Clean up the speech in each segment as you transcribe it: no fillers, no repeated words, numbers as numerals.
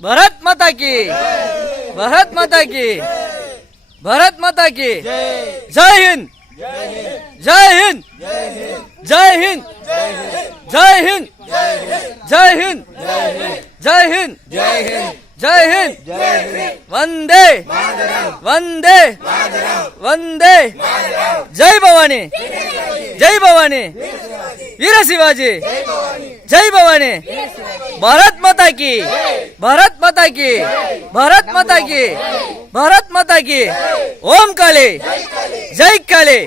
भारत माता की, भारत माता की, भारत माता की। जय हिंद, जय हिंद, जय हिंद, जय हिंद, जय हिंद, जय हिंद, जय हिंद, वंदे वंदे वंदे। जय भवानी, जय भवानी, वीर शिवाजी, जय भवानी। भारत माता की, भारत माता की, भारत माता की, भारत माता की। ओम काली, जय काली,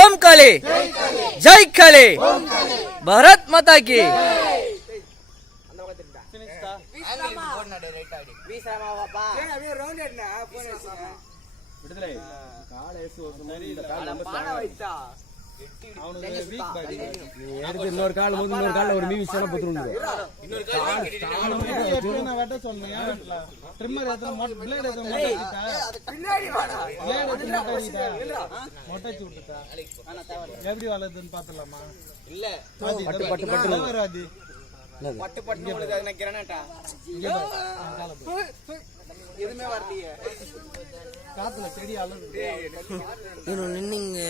ओम काली, जय काली, भारत माता की। இன்னொரு கால் ஒரு மீ விஷயம் பத்துருங்க எப்படி வளருதுன்னு பாத்துலாமா? இல்ல பட்டு பட்டு பட்டு வராது. பட்டு பட்டு கிரானட்டா எதுவுமே வரலையே. காத்துல செடி அளவு நின்னுங்க.